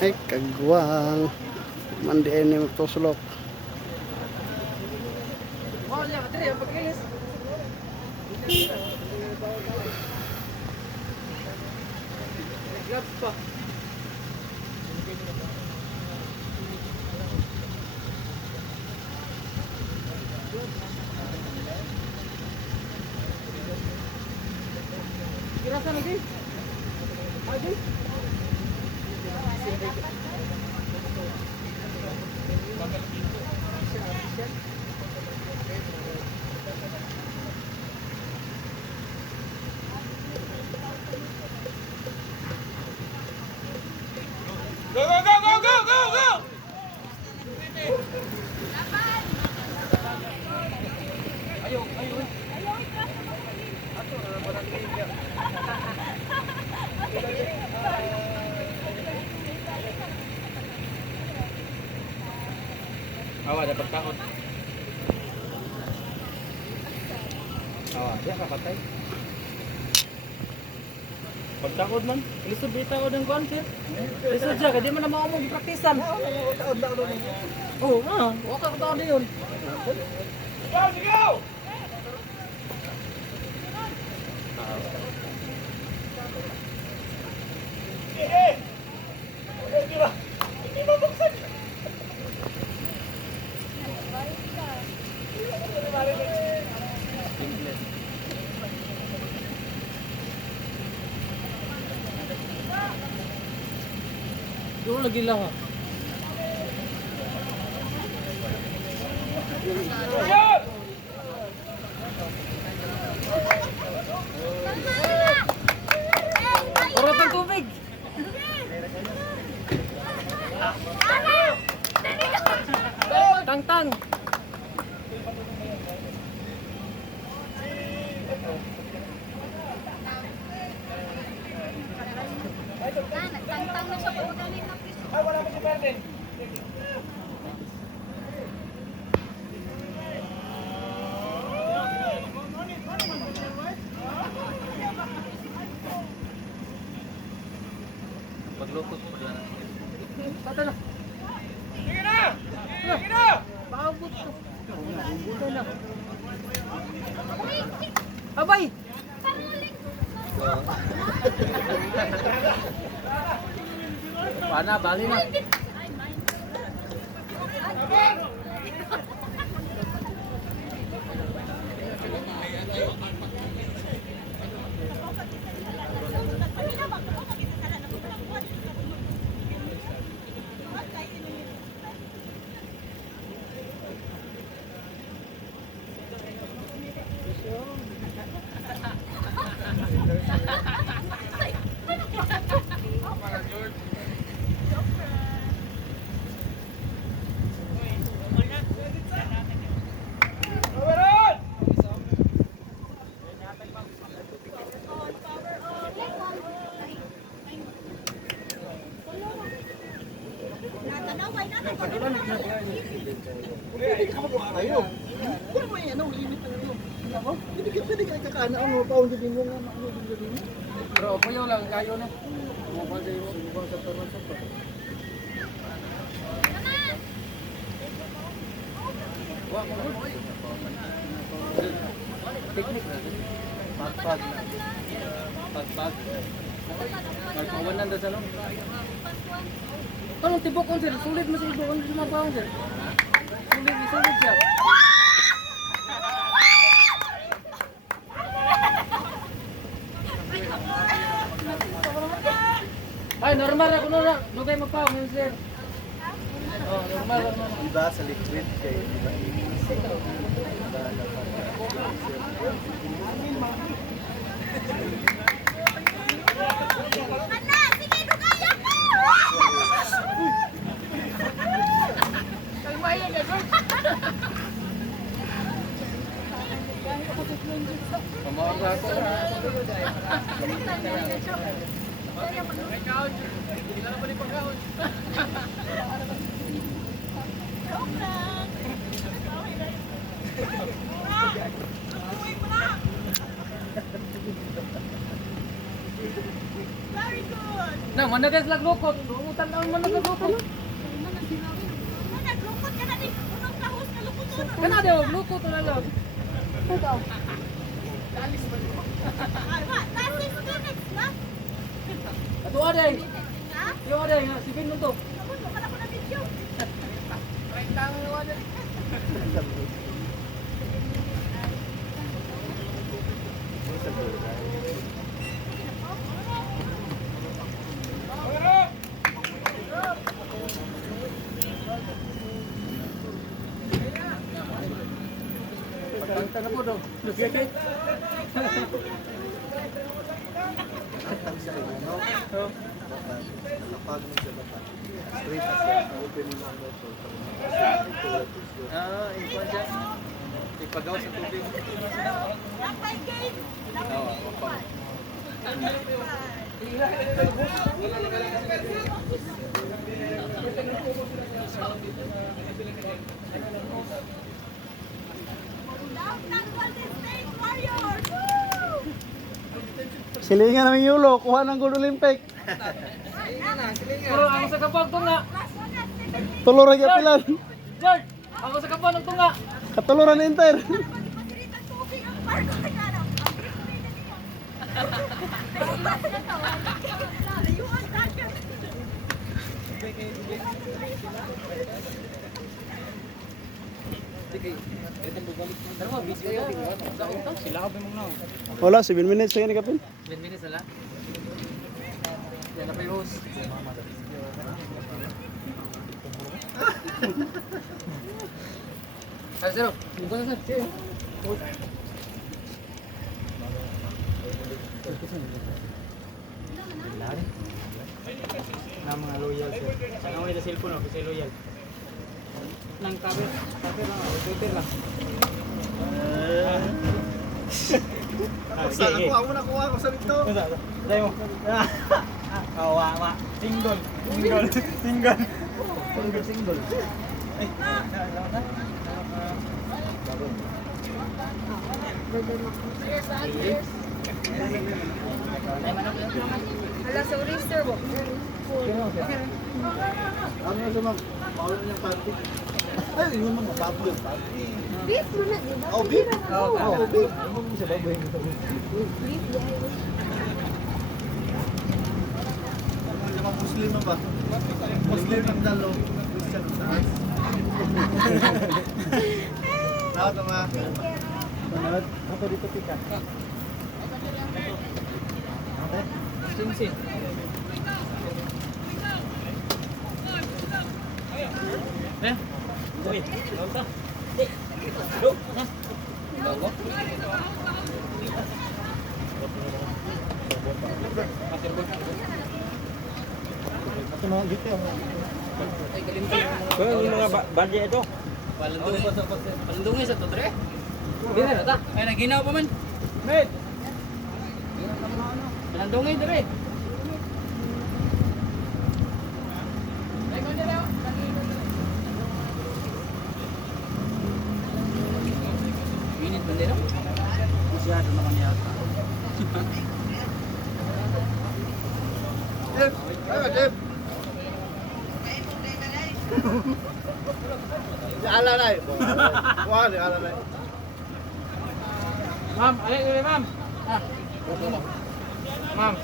Ay, kagwang. Mandi ini magtusulok. Oh, ya, Patria, pakilis. Gloves pa. Kirasan lagi? Lagi? Go, go, go, go, go, go, go! Ayo, ayo. Awa, dapat kahon. Awa, dia kakatay. Pagtakod man. Lisod bitaw ng konser. Lisod siya, kaya di man na mau mong praktisan. Oo, waka ka taon yun. Go, go! Doon lagi lang ha. Kurot ng tubig. Tang-tang. Nagtangtang na siya kung galing ng piso. Ay, wala mo si Perde. Paglukot pa na. Pata na. Sige na! Sige na! Paabot siya. Pata na. Abay! Pana, bali na. Bro, puyo lang kayo na. Mobile sa iyo, ibang sa turun sa to. Wa mo. Teknik na. Pagpag. Pagpag. Pagpawanan da sa no. Anong tibok kon sir? Sulit mo sa doon sa mga baon sir. Sulit siya. Ay, normal ako na. Nugay magpaong yun, sir. Oh, normal ako na. Iba sa liquid kay iba. Ana, sige, dugaya mo! Kalmaya ka, sir. Pamawag ako. May kahon, sir. Hindi lang naman yung pagkahon. Very good! Na, nagas laglukot. Utan na man naglukot. Naglukot ka na din. Unang kahos na lukot doon. Kana daw lukot na lang. Ikaw. Ay, wa. Last 6 minutes na. Ato aday. Ha? Yo aday nga sipin mo to. Sabon mo ka na ko na video. Pagkanta na po daw. Ikuan siya. Ipagaw sa tubig. Napay game. Oo, wapa. Down ng Golden State Warriors. Woo! Silingan namin yulo, kuha ng Gold Olympic. Pero ako sa kapag tunga. Last one na 7 minutes. Tulo ra gyud George, ako sa kapag ng tunga. Katuluran na Inter. Masiritan tubig ang parko na lang. Ang green na niyo. Naiwas na to. Layuan na siya. Ano ba video? Sila ka ba mong na? Wala, 7 minutes na yan kapin. 10 minutes na lang. Yan na pa yung host. Ay, sir. Bukan na, sir. Na mga loyal sir. Sana mo nila cellphone ako kasi loyal. Nang cover lang, Twitter lang. Saan ako? Ako nakuha ko sa dito. Dai mo. Kawawa. Single. Ay, Hala, sorry sir. Ano na siya, ma'am? Bawal na yung panty. Ay, yun naman, mababo yung panty. Beef mo na, di ba? Oh, beef? Oo, beef. Ano Muslim na ba? Muslim ang dalo. Christian sa taas. Lahat naman. Ako dito pika. Sinsin. Eh? Uy, lauta. Ito mga dito. Ay, kalimtan. Yung mga budget ito. Palandungin sa to, tre? Hindi na, ta. Ay, naginaw pa man. Mate. Palandungin, tre. Minute ba nila? Masyado naman yata. Jeff! Ay, Jeff! Ala na eh. Wala, ala na eh. Ma'am, ayun ma'am. Ah, Ma'am,